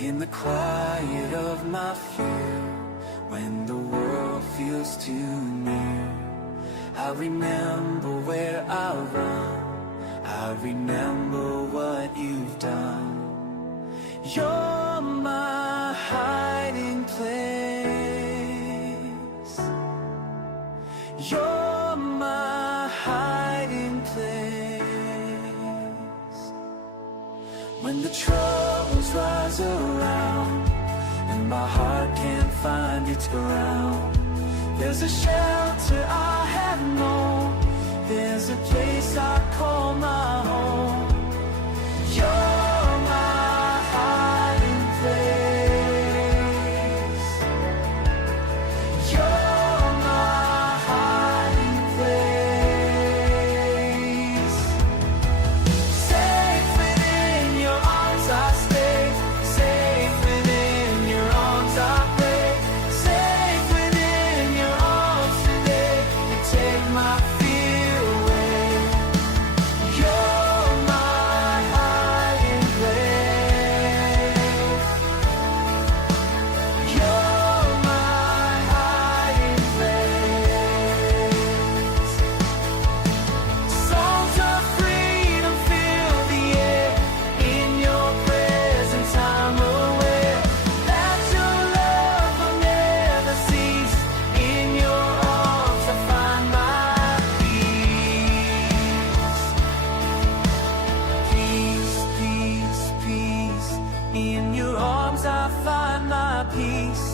In the quiet of my fear, when the world feels too near, I remember where I run, I remember what you've done. You're my hiding place. You're my hiding place. When the troubles rise around and my heart can't find its ground, there's a shelter I have known, there's a place I call my home. You're my hiding place. You're my hiding place. Safe within your arms I stay, safe within your arms I pray, safe within your arms today. You take my fear away. You're my hiding place. You're my hiding place. Songs of freedom fill the air. In your presence I'm aware that your love will never cease. In your arms I find my peace. Peace, peace, peace. In your arms I find my peace.